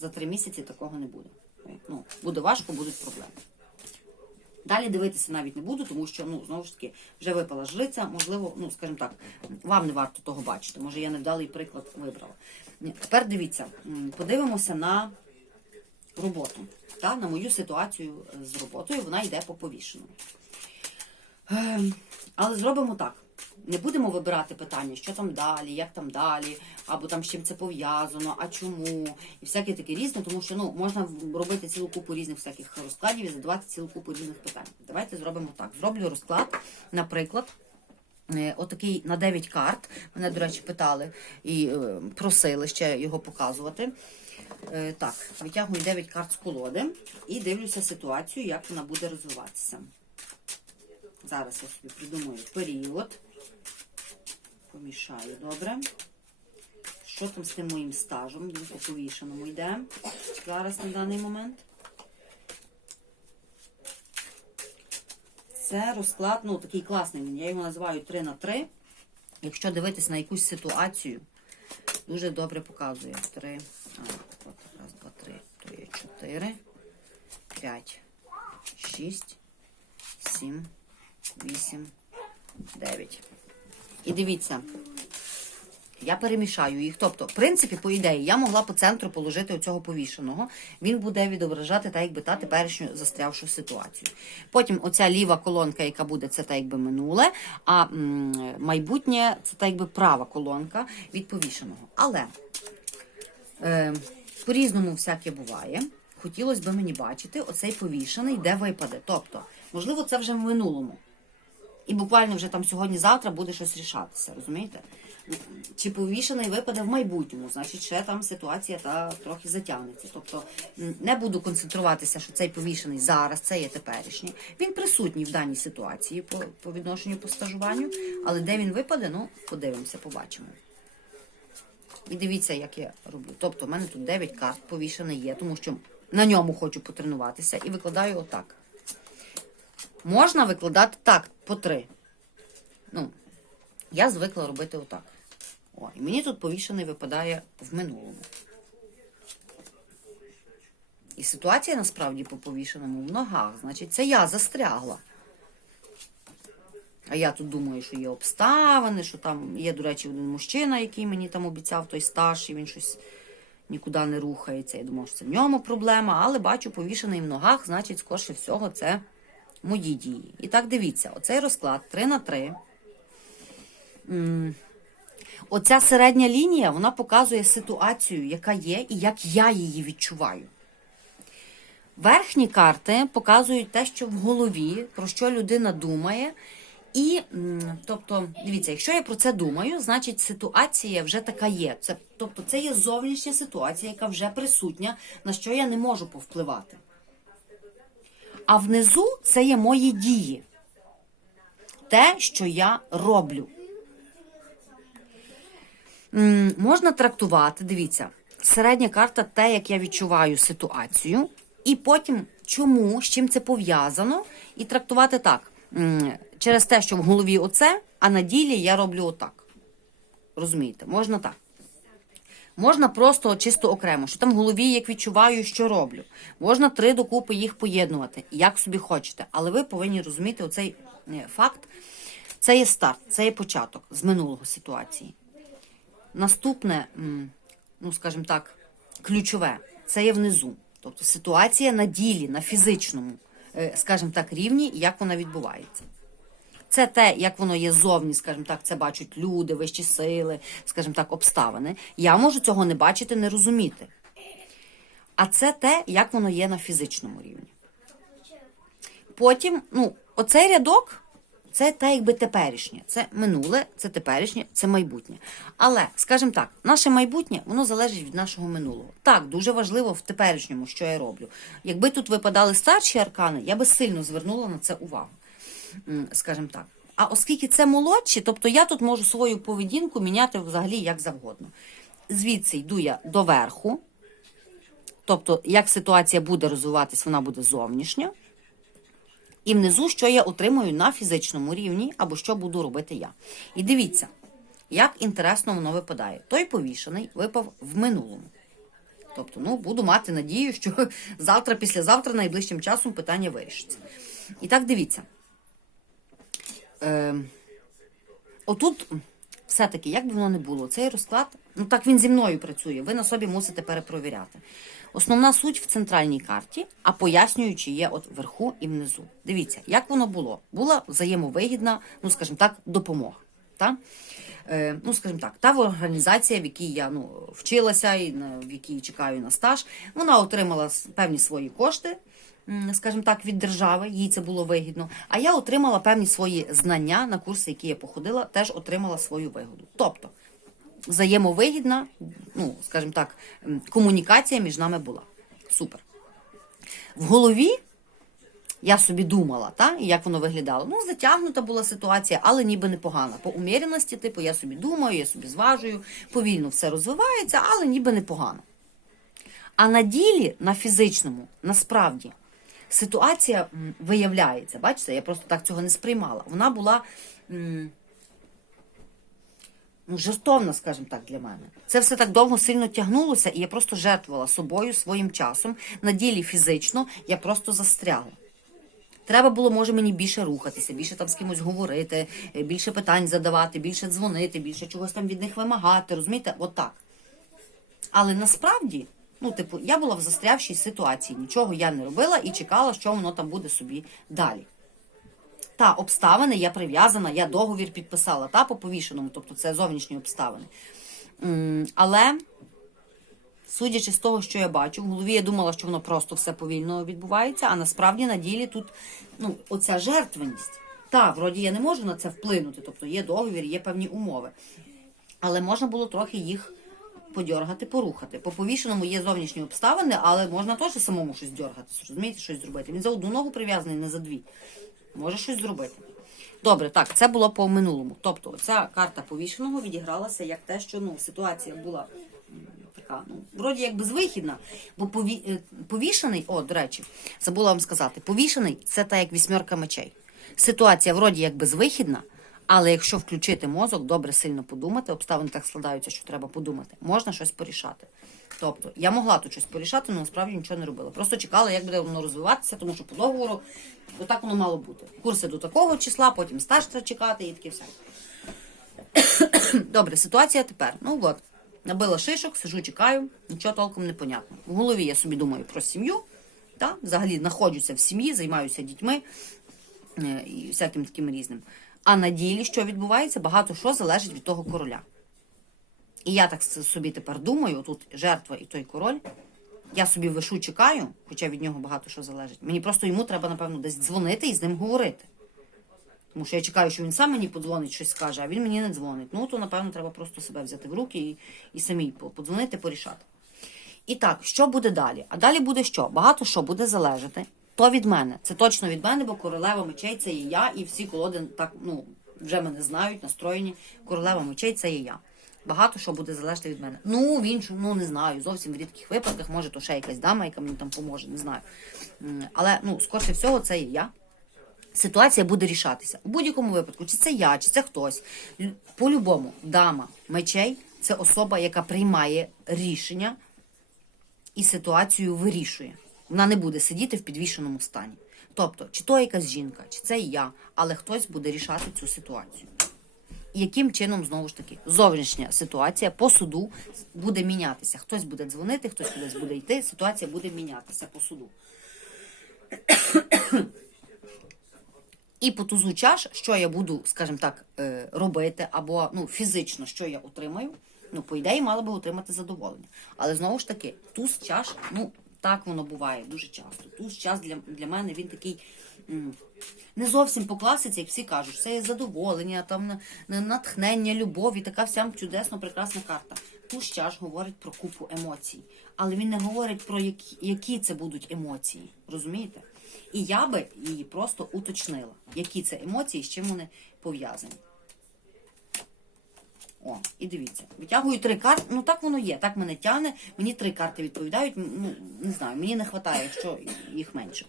За три місяці такого не буде. Ну, буде важко, будуть проблеми. Далі дивитися навіть не буду, тому що, ну, знову ж таки, вже випала жриця, можливо, ну, скажімо так, вам не варто того бачити. Може, я невдалий приклад вибрала. Тепер дивіться, подивимося на роботу. Та, на мою ситуацію з роботою, вона йде по повішеному. Ем, Але зробимо так. Не будемо вибирати питання, що там далі, як там далі, або там з чим це пов'язано, а чому, і всяке таке різне, тому що ну, можна робити цілу купу різних всяких розкладів і задавати цілу купу різних питань. Давайте зробимо так. Зроблю розклад, наприклад. е, Отакий на 9 карт. Мене, до речі, питали і е, просили ще його показувати. Е, так, витягую 9 карт з колоди і дивлюся ситуацію, як вона буде розвиватися. Зараз я собі придумаю період. Помішаю добре. Що там з тим моїм стажем? Він по повішеному йде. Зараз на даний момент. Це розклад, ну такий класний. Я його називаю 3 на 3. Якщо дивитись на якусь ситуацію, дуже добре показує. 3. А, от, раз, два, три. Є 4, 5, 6, 7, 8, 9. І дивіться, я перемішаю їх. Тобто, в принципі, по ідеї, я могла по центру положити оцього повішеного. Він буде відображати так, якби та теперішню застрявшу ситуацію. Потім оця ліва колонка, яка буде, це так якби минуле, а м, майбутнє це так якби права колонка від повішеного. Але е, по-різному всяке буває. Хотілося б мені бачити оцей повішений, де випаде. Тобто, можливо, це вже в минулому. І буквально вже там сьогодні-завтра буде щось рішатися, розумієте? Чи повішений випаде в майбутньому, значить, ще там ситуація та трохи затягнеться. Тобто не буду концентруватися, що цей повішений зараз, це є теперішній. Він присутній в даній ситуації по, по відношенню по стажуванню, але де він випаде, ну подивимося, побачимо. І дивіться, як я роблю. Тобто, в мене тут 9 карт повішений є, тому що на ньому хочу потренуватися і викладаю отак. Можна викладати так, по три. Ну, я звикла робити отак. О, і мені тут повішений випадає в минулому. І ситуація насправді по повішеному в ногах. Значить, це я застрягла. А я тут думаю, що є обставини, що там є, до речі, один мужчина, який мені там обіцяв той стаж, і він щось нікуди не рухається. Я думав, що це в ньому проблема, але бачу, повішений в ногах, значить, скорше всього, це мої дії. І так дивіться, оцей розклад 3 на 3. Оця середня лінія вона показує ситуацію, яка є, і як я її відчуваю. Верхні карти показують те, що в голові, про що людина думає. І, тобто, дивіться, якщо я про це думаю, значить ситуація вже така є. Це, тобто, це є зовнішня ситуація, яка вже присутня, на що я не можу повпливати. А внизу це є мої дії. Те, що я роблю. Можна трактувати, дивіться, середня карта те, як я відчуваю ситуацію, і потім чому, з чим це пов'язано, і трактувати так. Через те, що в голові оце, а на ділі я роблю отак. Розумієте, можна так. Можна просто чисто окремо, що там в голові, як відчуваю, що роблю. Можна три докупи їх поєднувати, як собі хочете. Але ви повинні розуміти оцей е, факт. Це є старт, це є початок з минулого ситуації. Наступне, ну скажімо так, ключове це є внизу. Тобто ситуація на ділі, на фізичному, е, скажімо так, рівні, як вона відбувається. Це те, як воно є зовні, скажімо так, це бачать люди, вищі сили, скажімо так, обставини. Я можу цього не бачити, не розуміти. А це те, як воно є на фізичному рівні. Потім, ну, оцей рядок це те, якби теперішнє. Це минуле, це теперішнє, це майбутнє. Але, скажімо так, наше майбутнє воно залежить від нашого минулого. Так, дуже важливо в теперішньому, що я роблю. Якби тут випадали старші аркани, я би сильно звернула на це увагу. Скажімо так. А оскільки це молодші, тобто я тут можу свою поведінку міняти взагалі як завгодно. Звідси йду я до верху, тобто, як ситуація буде розвиватись, вона буде зовнішня. І внизу, що я отримую на фізичному рівні, або що буду робити я. І дивіться, як інтересно воно випадає. Той повішений випав в минулому. Тобто, ну, буду мати надію, що завтра, післязавтра, найближчим часом питання вирішиться. І так дивіться. Е, отут, все-таки, як би воно не було, цей розклад, ну так він зі мною працює, ви на собі мусите перепровіряти. Основна суть в центральній карті, а пояснюючи є от вверху і внизу. Дивіться, як воно було. Була взаємовигідна, ну скажімо так, допомога. Та? Е, ну, скажімо так, та організація, в якій я ну, вчилася і в якій чекаю на стаж, вона отримала певні свої кошти, скажімо так, від держави, їй це було вигідно. А я отримала певні свої знання на курси, які я походила, теж отримала свою вигоду. Тобто взаємовигідна, ну, скажімо так, комунікація між нами була. Супер. В голові я собі думала, та, і як воно виглядало. Ну, затягнута була ситуація, але ніби непогана. По уміряності, типу, я собі думаю, я собі зважую, повільно все розвивається, але ніби непогано. А на ділі, на фізичному, насправді, ситуація виявляється. Бачите, я просто так цього не сприймала. Вона була. ну, жертовна, скажімо так, для мене. Це все так довго сильно тягнулося, і я просто жертвувала собою, своїм часом. На ділі фізично я просто застрягла. Треба було, може, мені більше рухатися, більше там з кимось говорити, е, більше питань задавати, більше дзвонити, більше чогось там від них вимагати. Розумієте? Отак. Але насправді, ну, типу, я була в застрявшій ситуації, нічого я не робила і чекала, що воно там буде собі далі. Та обставини я прив'язана, я договір підписала та по повішеному, тобто це зовнішні обставини. Але, судячи з того, що я бачу, в голові я думала, що воно просто все повільно відбувається, а насправді на ділі тут ну, оця жертвеність. Та, вроді я не можу на це вплинути, тобто є договір, є певні умови. Але можна було трохи їх подьоргати, порухати. По повішеному є зовнішні обставини, але можна теж самому щось дьоргатися, розумієте, щось зробити. Він за одну ногу прив'язаний, не за дві. Може щось зробити. Добре, так, це було по минулому. Тобто, ця карта повішеного відігралася як те, що ну, ситуація була така, ну, вроді як безвихідна, бо пові... е, повішений, о, до речі, забула вам сказати, повішений це та як вісьмерка мечей. Ситуація вроді як безвихідна, але якщо включити мозок, добре сильно подумати, обставини так складаються, що треба подумати, можна щось порішати. Тобто я могла тут щось порішати, але насправді нічого не робила. Просто чекала, як буде воно розвиватися, тому що по договору отак воно мало бути. Курси до такого числа, потім стаж треба чекати і таке все. Добре, ситуація тепер. Ну от, набила шишок, сижу, чекаю, нічого толком не понятно. В голові я собі думаю про сім'ю, та, взагалі знаходжуся в сім'ї, займаюся дітьми е, і всяким таким різним. А на ділі, що відбувається, багато що залежить від того короля. І я так собі тепер думаю, тут жертва і той король. Я собі вишу, чекаю, хоча від нього багато що залежить. Мені просто йому треба, напевно, десь дзвонити і з ним говорити. Тому що я чекаю, що він сам мені подзвонить, щось скаже, а він мені не дзвонить. Ну, то, напевно, треба просто себе взяти в руки і, і самій подзвонити, порішати. І так, що буде далі? А далі буде що? Багато що буде залежати. То від мене. Це точно від мене, бо королева мечей це є я, і всі колоди так, ну, вже мене знають, настроєні. Королева мечей це є я. Багато що буде залежати від мене. Ну, в іншому, ну не знаю. Зовсім в рідких випадках, може, то ще якась дама, яка мені там поможе, не знаю. Але ну, скорше всього, це є я ситуація буде рішатися. У будь-якому випадку, чи це я, чи це хтось. Лю- По-любому, дама мечей це особа, яка приймає рішення і ситуацію вирішує. Вона не буде сидіти в підвішеному стані. Тобто, чи то якась жінка, чи це я, але хтось буде рішати цю ситуацію. І яким чином, знову ж таки, зовнішня ситуація по суду буде мінятися. Хтось буде дзвонити, хтось кудись буде йти, ситуація буде мінятися по суду. І по тузу чаш, що я буду, скажімо так, е, робити, або ну, фізично, що я отримаю, ну, по ідеї, мала би отримати задоволення. Але знову ж таки, туз чаш, ну, так воно буває дуже часто. Туз час для, для мене він такий не зовсім по класиці, як всі кажуть, це є задоволення, там на- на- натхнення, любов і така вся чудесна, прекрасна карта. Туз чаш говорить про купу емоцій, але він не говорить про які, які це будуть емоції. Розумієте? І я би її просто уточнила, які це емоції, з чим вони пов'язані. О, і дивіться, витягую три карти. Ну так воно є, так мене тягне. Мені три карти відповідають. Ну, не знаю, мені не вистачає, якщо їх менше.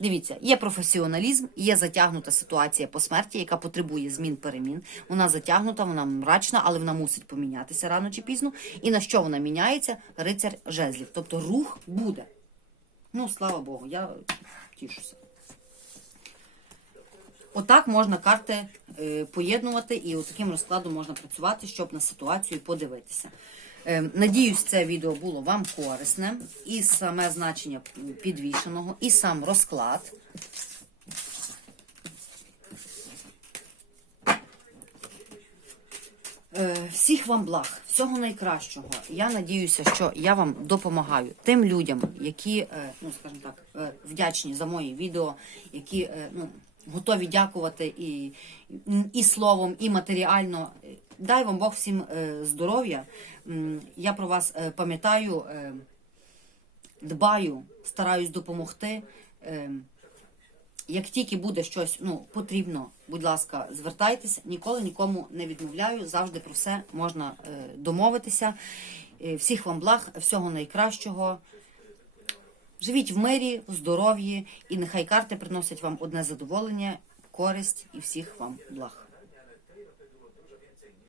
Дивіться, є професіоналізм, є затягнута ситуація по смерті, яка потребує змін перемін. Вона затягнута, вона мрачна, але вона мусить помінятися рано чи пізно. І на що вона міняється? Рицар жезлів. Тобто рух буде. Ну, слава Богу, я тішуся. Отак можна карти е, поєднувати і таким розкладом можна працювати, щоб на ситуацію подивитися. Е, надіюсь, це відео було вам корисне. І саме значення підвішеного, і сам розклад. Е, Всіх вам благ, всього найкращого. Я надіюся, що я вам допомагаю тим людям, які, ну скажімо так, вдячні за мої відео, які ну, готові дякувати і, і словом, і матеріально. Дай вам Бог всім е, здоров'я. Я про вас е, пам'ятаю, е, дбаю, стараюсь допомогти. Як тільки буде щось ну, потрібно, будь ласка, звертайтеся, ніколи нікому не відмовляю, завжди про все можна домовитися. Всіх вам благ, всього найкращого. Живіть в мирі, в здоров'ї, і нехай карти приносять вам одне задоволення, користь і всіх вам благ.